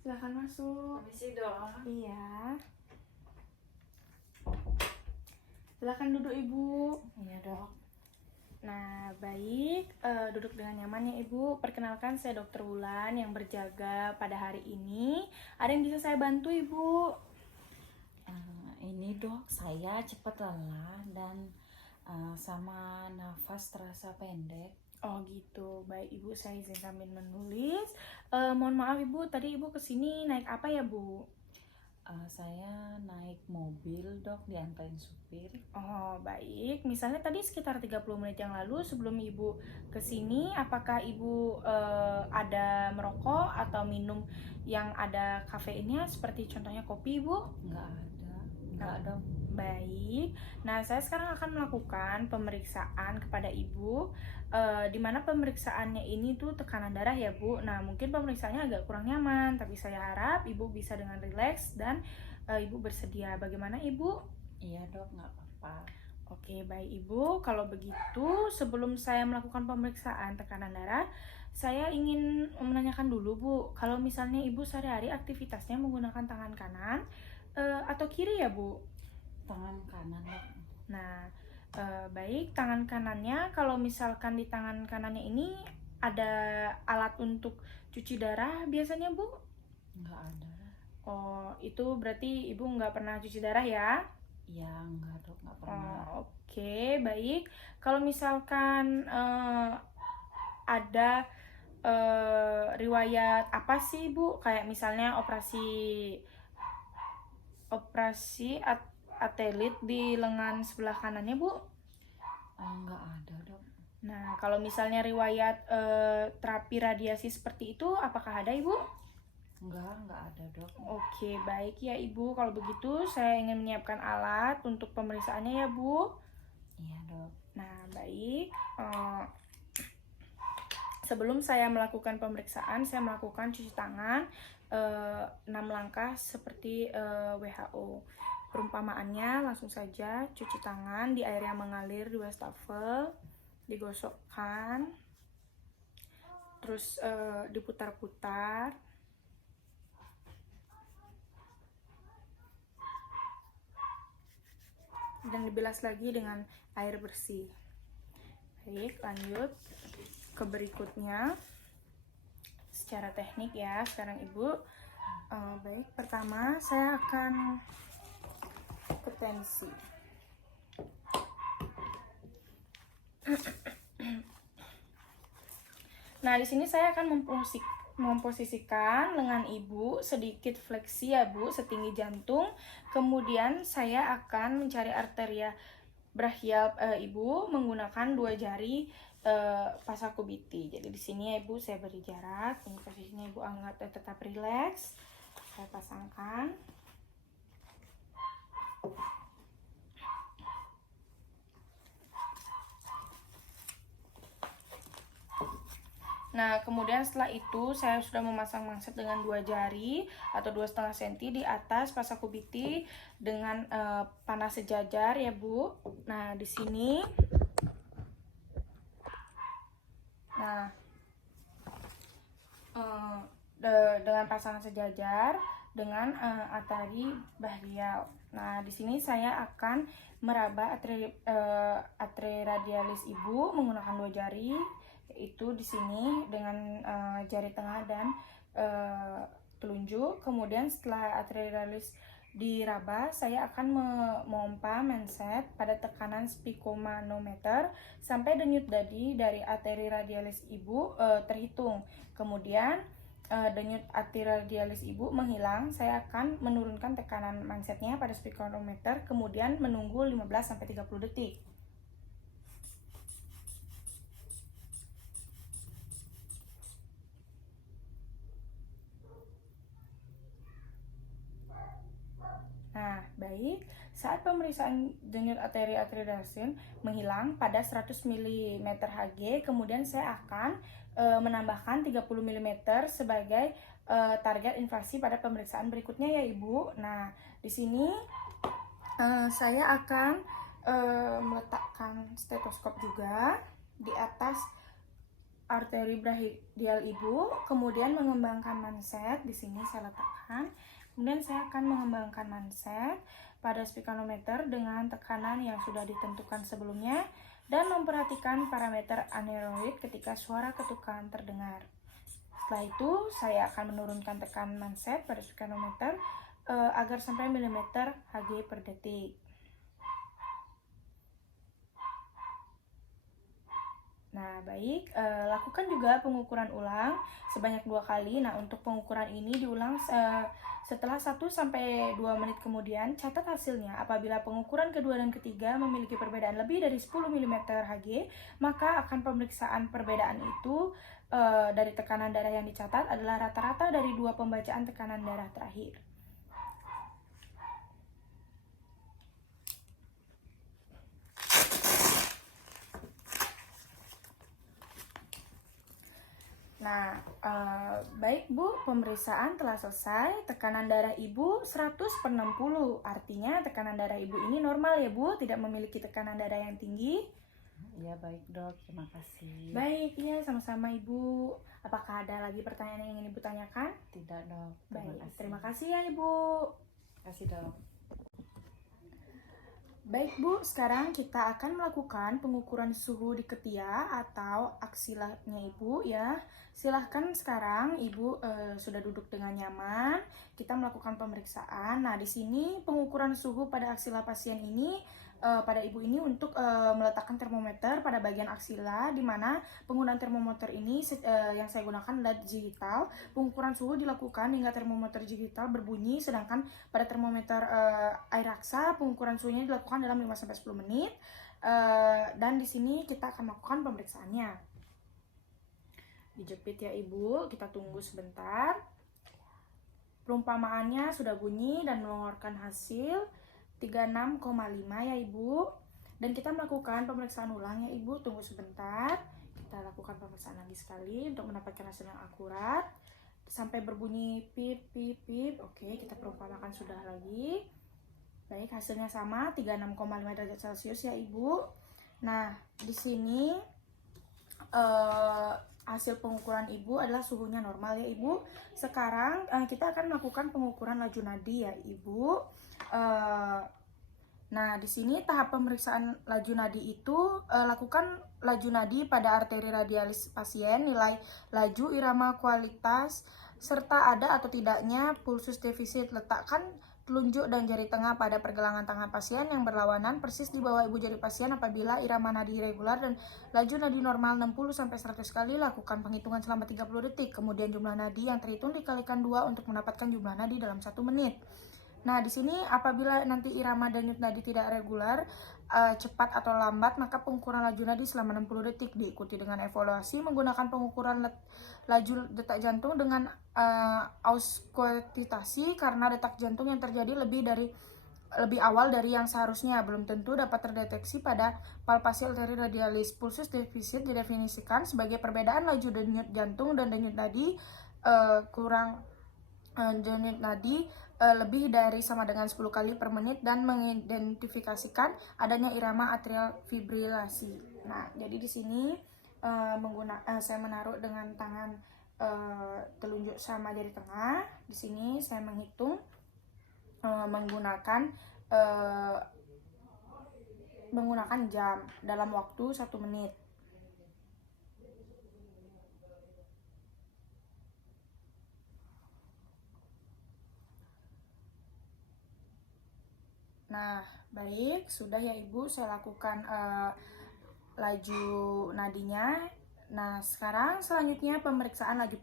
Silahkan masuk. Permisi dong. Iya. Silahkan duduk Ibu. Iya dok. Nah, baik. Duduk dengan nyaman ya Ibu. Perkenalkan saya Dokter Wulan yang berjaga pada hari ini. Ada yang bisa saya bantu Ibu? Ini dok, saya cepat lelah dan sama nafas terasa pendek. Oh gitu. Baik Ibu, saya izin sambil menulis. Mohon maaf Ibu, tadi Ibu kesini naik apa ya Bu? Saya naik mobil dok, diantarin supir. Oh, baik. Misalnya tadi sekitar 30 menit yang lalu sebelum Ibu kesini, apakah Ibu ada merokok atau minum yang ada kafeinnya seperti contohnya kopi, Ibu? Nggak ada. Baik. Nah, saya sekarang akan melakukan pemeriksaan kepada Ibu, di mana pemeriksaannya ini tuh tekanan darah ya, Bu. Nah, mungkin pemeriksaannya agak kurang nyaman, tapi saya harap Ibu bisa dengan rileks dan Ibu bersedia. Bagaimana, Ibu? Iya dok, nggak apa-apa. Oke, baik Ibu. Kalau begitu, sebelum saya melakukan pemeriksaan tekanan darah, saya ingin menanyakan dulu, Bu. Kalau misalnya Ibu sehari-hari aktivitasnya menggunakan tangan kanan atau kiri ya, Bu? Tangan kanan dok. Nah, baik. Tangan kanannya, kalau misalkan di tangan kanannya ini ada alat untuk cuci darah biasanya, Bu? Nggak ada. Oh, itu berarti Ibu nggak pernah cuci darah ya? Iya nggak dok, nggak pernah. Oh, oke, baik. Kalau misalkan ada riwayat apa sih, Bu? Kayak misalnya operasi atelit di lengan sebelah kanannya, Bu? Nggak ada dok. Nah, kalau misalnya riwayat terapi radiasi seperti itu, apakah ada, Ibu? Nggak ada dok. Oke, baik ya, Ibu. Kalau begitu, saya ingin menyiapkan alat untuk pemeriksaannya ya, Bu. Iya dok. Nah, baik. Sebelum saya melakukan pemeriksaan, saya melakukan cuci tangan 6 langkah seperti WHO. Perumpamaannya langsung saja cuci tangan di air yang mengalir di wastafel, digosokkan, terus diputar-putar, dan dibilas lagi dengan air bersih. Baik, lanjut ke berikutnya secara teknik ya sekarang Ibu. Baik, pertama saya akan ke tensi. Nah, di sini saya akan memposisikan lengan Ibu sedikit fleksi ya Bu, setinggi jantung. Kemudian saya akan mencari arteria brachial Ibu menggunakan 2 jari pasakubiti. Jadi di sini ya Ibu saya beri jarak. Ini posisinya Ibu anggap tetap rileks. Saya pasangkan. Nah, kemudian setelah itu saya sudah memasang mangset dengan 2 jari atau 2,5 cm di atas pasakubiti dengan panas sejajar ya, Bu. Nah, di sini dengan pasangan sejajar dengan arteri brachial. Nah, di sini saya akan meraba arteri radialis Ibu menggunakan 2 jari, yaitu di sini dengan jari tengah dan telunjuk. Kemudian setelah arteri radialis diraba, saya akan memompa manset pada tekanan spikomanometer sampai denyut nadi dari arteri radialis Ibu terhitung. Kemudian denyut arteri radialis Ibu menghilang, saya akan menurunkan tekanan mansetnya pada spikomanometer, kemudian menunggu 15-30 detik. Nah, baik. Saat pemeriksaan denyut arteri radialis menghilang pada 100 mm Hg, kemudian saya akan menambahkan 30 mm sebagai target invasi pada pemeriksaan berikutnya ya Ibu. Nah, di sini saya akan meletakkan stetoskop juga di atas arteri brachial ibu, kemudian mengembangkan manset. Di sini saya letakkan. Kemudian saya akan mengembangkan manset pada spigometer dengan tekanan yang sudah ditentukan sebelumnya dan memperhatikan parameter aneroid ketika suara ketukan terdengar. Setelah itu, saya akan menurunkan tekanan manset pada spigometer agar sampai milimeter Hg per detik. Nah, baik, lakukan juga pengukuran ulang sebanyak 2 kali. Nah, untuk pengukuran ini diulang setelah 1-2 menit kemudian. Catat hasilnya. Apabila pengukuran kedua dan ketiga memiliki perbedaan lebih dari 10 mm Hg, maka akan pemeriksaan perbedaan itu dari tekanan darah yang dicatat adalah rata-rata dari 2 pembacaan tekanan darah terakhir. Nah, baik Bu, pemeriksaan telah selesai. Tekanan darah Ibu 100/60. Artinya tekanan darah Ibu ini normal ya Bu, tidak memiliki tekanan darah yang tinggi. Ya baik dok, terima kasih. Baik, ya sama-sama Ibu. Apakah ada lagi pertanyaan yang ingin Ibu tanyakan? Tidak dok, Terima kasih ya Ibu. Terima kasih dok. Baik Bu, sekarang kita akan melakukan pengukuran suhu di ketiak atau aksilanya Ibu ya. Silahkan sekarang Ibu sudah duduk dengan nyaman. Kita melakukan pemeriksaan. Nah, di sini pengukuran suhu pada aksila pasien ini pada Ibu ini untuk meletakkan termometer pada bagian aksila, di mana penggunaan termometer ini yang saya gunakan adalah digital. Pengukuran suhu dilakukan hingga termometer digital berbunyi, sedangkan pada termometer air raksa pengukuran suhunya dilakukan dalam 5-10 menit. Dan di sini kita akan melakukan pemeriksaannya. Dijepit ya Ibu, kita tunggu sebentar. Perumpamaannya sudah bunyi dan mengeluarkan hasil 36,5 ya Ibu. Dan kita melakukan pemeriksaan ulang ya Ibu, tunggu sebentar. Kita lakukan pemeriksaan lagi sekali untuk mendapatkan hasil yang akurat. Sampai berbunyi pip pip pip. Oke, kita perumpamakan sudah lagi. Baik, hasilnya sama 36,5 derajat Celcius ya Ibu. Nah, di sini hasil pengukuran Ibu adalah suhunya normal ya Ibu. Sekarang kita akan melakukan pengukuran laju nadi ya Ibu. Nah, di sini tahap pemeriksaan laju nadi itu lakukan laju nadi pada arteri radialis pasien, nilai laju, irama, kualitas, serta ada atau tidaknya pulsus defisit. Letakkan telunjuk dan jari tengah pada pergelangan tangan pasien yang berlawanan persis di bawah ibu jari pasien. Apabila irama nadi regular dan laju nadi normal 60-100 kali, lakukan penghitungan selama 30 detik. Kemudian jumlah nadi yang terhitung dikalikan 2 untuk mendapatkan jumlah nadi dalam 1 menit. Nah, di sini apabila nanti irama dan denyut nadi tidak regular, cepat atau lambat, maka pengukuran laju nadi selama 60 detik diikuti dengan evaluasi menggunakan pengukuran laju detak jantung dengan auskultasi, karena detak jantung yang terjadi lebih awal dari yang seharusnya belum tentu dapat terdeteksi pada palpasi arteri radialis. Pulsus defisit didefinisikan sebagai perbedaan laju denyut jantung dan denyut nadi kurang denyut nadi lebih dari sama dengan 10 kali per menit dan mengidentifikasikan adanya irama atrial fibrilasi. Nah, jadi di sini saya menaruh dengan tangan telunjuk sama jari tengah. Di sini saya menghitung menggunakan jam dalam waktu 1 menit. Nah, baik, sudah ya Ibu, saya lakukan laju nadinya. Nah, sekarang selanjutnya pemeriksaan laju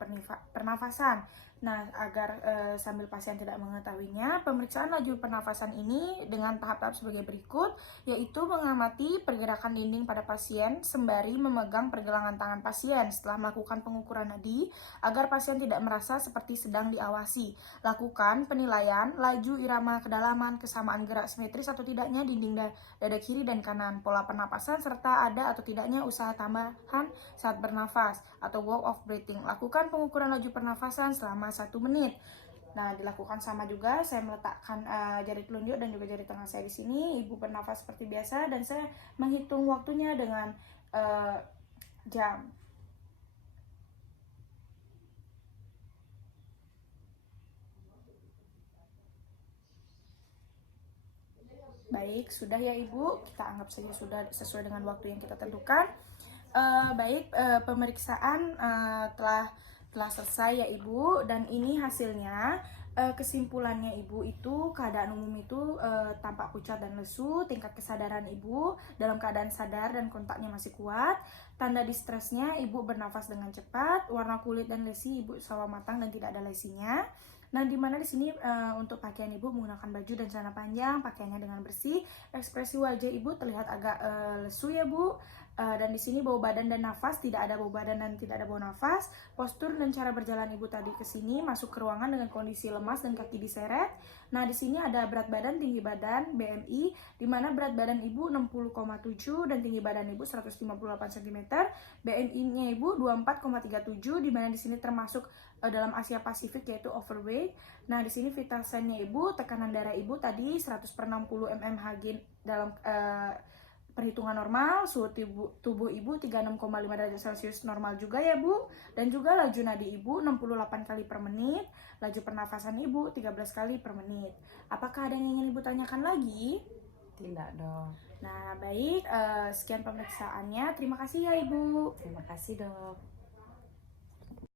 pernafasan. Nah, agar sambil pasien tidak mengetahuinya, pemeriksaan laju pernafasan ini dengan tahap-tahap sebagai berikut, yaitu mengamati pergerakan dinding pada pasien sembari memegang pergelangan tangan pasien setelah melakukan pengukuran nadi, agar pasien tidak merasa seperti sedang diawasi. Lakukan penilaian laju irama kedalaman, kesamaan gerak simetris atau tidaknya dinding dada kiri dan kanan, pola pernapasan, serta ada atau tidaknya usaha tambahan saat bernafas atau walk of breathing. Lakukan pengukuran laju pernafasan selama 1 menit. Nah, dilakukan sama juga, saya meletakkan jari telunjuk dan juga jari tengah saya di sini. Ibu bernafas seperti biasa dan saya menghitung waktunya dengan jam. Baik, sudah ya Ibu. Kita anggap saja sudah sesuai dengan waktu yang kita tentukan. Baik, pemeriksaan telah selesai ya Ibu, dan ini hasilnya. Kesimpulannya Ibu itu keadaan umum itu tampak pucat dan lesu, tingkat kesadaran Ibu dalam keadaan sadar dan kontaknya masih kuat. Tanda distresnya Ibu bernafas dengan cepat, warna kulit dan lesi Ibu sawo matang dan tidak ada lesinya. Nah, di mana di sini untuk pakaian Ibu menggunakan baju dan celana panjang, pakaiannya dengan bersih, ekspresi wajah Ibu terlihat agak lesu ya Bu. Dan di sini bau badan dan nafas, tidak ada bau badan dan tidak ada bau nafas. Postur dan cara berjalan Ibu tadi ke sini masuk ke ruangan dengan kondisi lemas dan kaki diseret. Nah, di sini ada berat badan, tinggi badan, BMI, di mana berat badan Ibu 60,7 dan tinggi badan Ibu 158 cm. BMI-nya Ibu 24,37, di mana di sini termasuk dalam Asia Pasifik yaitu overweight. Nah, di sini vital sign-nya Ibu, tekanan darah Ibu tadi 100/60 mmHg dalam perhitungan normal, suhu tubuh Ibu 36,5 derajat Celcius normal juga ya Bu. Dan juga laju nadi Ibu 68 kali per menit, laju pernafasan Ibu 13 kali per menit. Apakah ada yang ingin Ibu tanyakan lagi? Tidak dok. Nah, baik, sekian pemeriksaannya. Terima kasih ya Ibu. Terima kasih dok.